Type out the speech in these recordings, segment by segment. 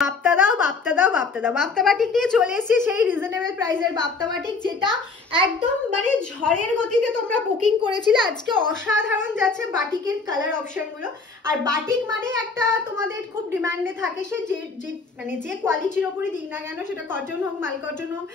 বাপ্তা দাও বাপ্তা দাও বাপ্তা দাও। বাপ্তা বাটিক নিয়ে চলে এসেছি সেই রিজনেবল প্রাইসের বাপ্তা বাটিক, যেটা একদম মানে ঝড়ের গতিতে তোমরা বুকিং করেছিলে। আজকে অসাধারণ যাচ্ছে বাটিকের কালার অপশনগুলো। আর বাটিক মানে একটা তোমাদের খুব ডিমান্ডে থাকে, সে যে মানে যে কোয়ালিটির ওপরই দিন না কেন, সেটা কটন হোক মাল কটন হোক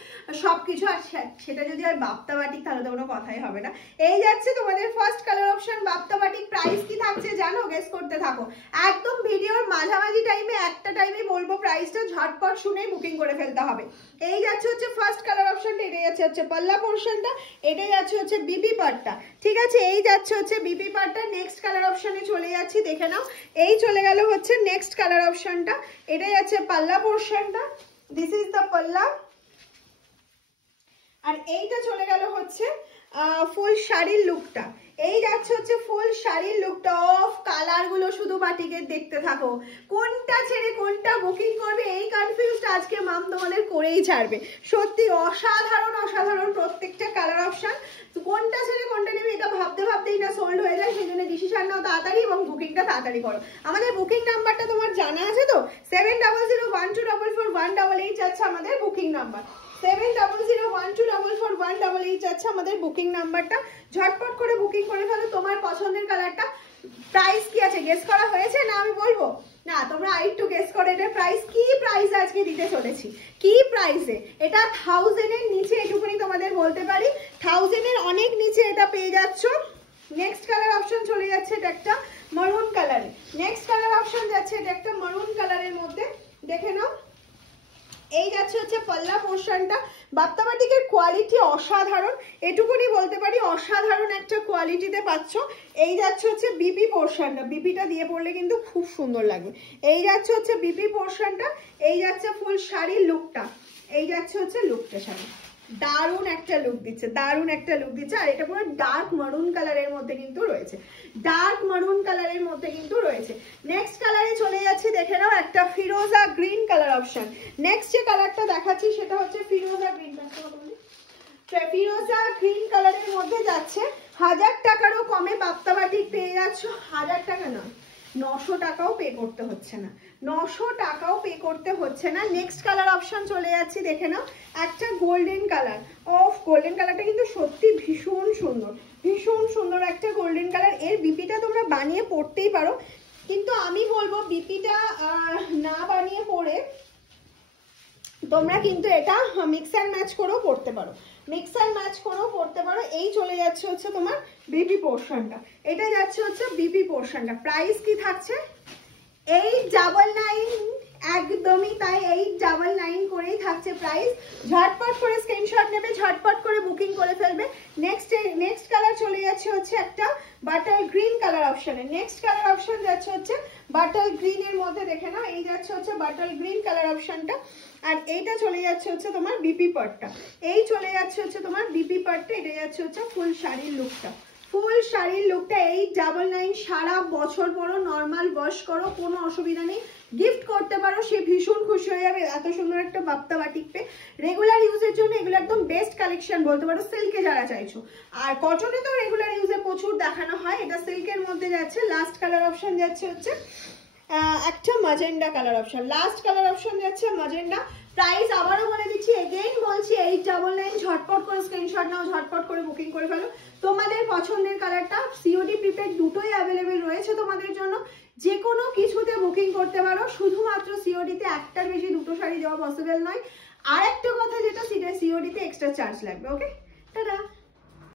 সব কিছু। আর সেটা যদি হয় বাপ্তা বাটিক তাহলে তো কোনো কথাই হবে না। এই যাচ্ছে তোমাদের ফার্স্ট কালার অপশন বাপ্তা বাটিক। প্রাইস কি থাকছে জানো? গেস করতে থাকো। একদম ভিডিওর মাঝামাঝি টাইমে একটা টাইমে বলবো প্রাইসটা, ঝটপট শুনে বুকিং করে ফেলতে হবে। এই যাচ্ছে হচ্ছে ফার্স্ট কালার অপশনটা, এটাই যাচ্ছে হচ্ছে পাল্লা পোর্শনটা, এটাই যাচ্ছে হচ্ছে বিপি পার্টটা। ঠিক আছে, এই যাচ্ছে হচ্ছে বিপি পার্টটা। নেক্সট কালার অপশনে চলে যাচ্ছি, দেখে নাও। এই চলে গেল হচ্ছে নেক্সট কালার অপশনটা, এটাই যাচ্ছে পাল্লা পোর্শনটা। দিস ইজ দ্য পাল্লা। আর এইটা চলে গেল হচ্ছে ফুল শাড়ির লুকটা। এই যাচ্ছে হচ্ছে ফুল শাড়ির লুকটা। অফ কালার গুলো শুধু বাটিকের দেখতে থাকো, কোনটা ছেড়ে কোনটা বুকিং করবে এই কনফিউজটা আজকে মাম তোমাদের করেই ছাড়বে। সত্যি অসাধারণ অসাধারণ প্রত্যেকটা কালার অপশন। কোনটা ছেড়ে কোনটা নেবে এটা ভাবতে ভাবতেই না সোল্ড হয়ে যায়। সেই জন্য ডিসিশন নাও তাড়াতাড়ি এবং বুকিংটা তাড়াতাড়ি করো। আমাদের বুকিং নাম্বারটা তোমার জানা আছে তো? 7001244188 যাচ্ছে আমাদের বুকিং নাম্বার। 7001244188 যাচ্ছে আমাদের বুকিং নাম্বারটা। ঝটপট করে বুকিং করে ফেলো তোমার পছন্দের কালারটা। প্রাইস কি আছে গেস করা হয়েছে না? আমি বলবো না, তোমরা আরেকটু গেস করো এটার প্রাইস কি। প্রাইস আজকে দিতে চলেছি কি প্রাইসে? এটা 1000 এর নিচে, এটুকুনি তোমাদের বলতে পারি। 1000 এর অনেক নিচে এটা পেয়ে যাচ্ছ। নেক্সট কালার অপশন চলে যাচ্ছে, এটা একটা মারুন কালারে। নেক্সট কালার অপশন যাচ্ছে এটা একটা মারুন কালারের মধ্যে, দেখে নাও। এই যাচ্ছে হচ্ছে পাল্লা পোর্শনটা। বাপ্তা বাটিকের কোয়ালিটি অসাধারণ, এটুকুনি বলতে পারি, অসাধারণ একটা কোয়ালিটিতে পাচ্ছ। এই যাচ্ছে হচ্ছে বিপি পোর্শনটা, বিপিটা দিয়ে পড়লে কিন্তু খুব সুন্দর লাগবে। এই যাচ্ছে হচ্ছে বিপি পোর্শনটা, এই যাচ্ছে ফুল শাড়ির লুকটা, এই যাচ্ছে হচ্ছে লুকটা। শাড়ি দারুণ একটা লুক দিচ্ছে, দারুণ একটা লুক দিচ্ছে। আর এটা পুরো ডার্ক মারুন কালারের মধ্যে কিন্তু রয়েছে, ডার্ক মারুন কালারের মধ্যে কিন্তু রয়েছে। নেক্সট কালারে চলে যাচ্ছি, দেখে নাও একটা ফিরোজা গ্রিন কালার অপশন। নেক্সট যে কালারটা দেখাচ্ছি সেটা হচ্ছে ফিরোজা গ্রিন। ফিরোজা গ্রিন কালারের মধ্যে যাচ্ছে। 1000 টাকারও কমে বাপ্তা বাটিক পেয়ে যাচ্ছ। 1000 টাকা নয়, 900 টাকাও পে করতে হচ্ছে না, 900 টাকাও পে করতে হচ্ছে না। নেক্সট কালার অপশন চলে যাচ্ছি, দেখে নাও একটা গোল্ডেন কালার। অফ গোল্ডেন কালারটা কিন্তু সত্যি ভীষণ সুন্দর, ভীষণ সুন্দর একটা গোল্ডেন কালার। এর বিপিটা তোমরা বানিয়ে পড়তেই পারো, কিন্তু আমি বলবো বিপিটা না বানিয়ে পড়ে তোমরা কিন্তু এটা মিক্স অ্যান্ড ম্যাচ করেও পড়তে পারো, মিক্স অ্যান্ড ম্যাচ করেও পড়তে পারো। এই চলে যাচ্ছে হচ্ছে তোমার বিপি পোর্শনটা, এটা যাচ্ছে হচ্ছে বিপি পোর্শনটা। প্রাইস কি থাকছে? 899, একদমই তাই, 899 করেই থাকছে প্রাইস। ঝটপট করে স্ক্রিনশট নেবে, ঝটপট করে বুকিং করে ফেলবে। নেক্সট কালার চলে যাচ্ছে হচ্ছে একটা বাটার গ্রিন কালার অপশনে। নেক্সট কালার অপশন যাচ্ছে হচ্ছে বাটার গ্রিন এর মধ্যে, দেখে নাও। এই যাচ্ছে হচ্ছে বাটার গ্রিন কালার অপশনটা। আর এইটা চলে যাচ্ছে হচ্ছে তোমার বিপি পার্টটা, এই চলে যাচ্ছে হচ্ছে তোমার বিপি পার্টটা। এটা যাচ্ছে হচ্ছে ফুল শাড়ির লুকটা, ফুল শাড়ির লুকটা। 899, সারা বছর পরো, নর্মাল ওয়াশ করো, কোনো অসুবিধা নেই, গিফট করতে পারো, সে ভীষণ খুশি হয়ে যাবে এত সুন্দর একটা বাপ্তা বাটিক পে। রেগুলার ইউজের জন্য এগুলো একদম বেস্ট কালেকশন বলতে পারো, সিল্কে যারা চাইছো। আর কটনে তো রেগুলার ইউজে প্রচুর দেখানো হয়, এটা সিল্কের মধ্যে যাচ্ছে। লাস্ট কালার অপশন যাচ্ছে হচ্ছে একটা magenta colour option, last colour option যাচ্ছে ম্যাজেন্ডা। প্রাইস আবারও বলে দিচ্ছি, এগেইন বলছি 899। ঝটপট করে স্ক্রিনশট নাও, ঝটপট করে বুকিং করে ফেলো তোমাদের পছন্দের কালারটা। সিওডি প্রিপেড দুটোই অ্যাভেলেবেল রয়েছে তোমাদের জন্য, যে কোনো কিছুতে বুকিং করতে পারো। শুধুমাত্র সিওডিতে একটার বেশি দুটো শাড়ি দেওয়া পসিবল নয়। আর একটা কথা, যেটা সিওডিতে এক্সট্রা চার্জ লাগবে। ওকে, টাটা।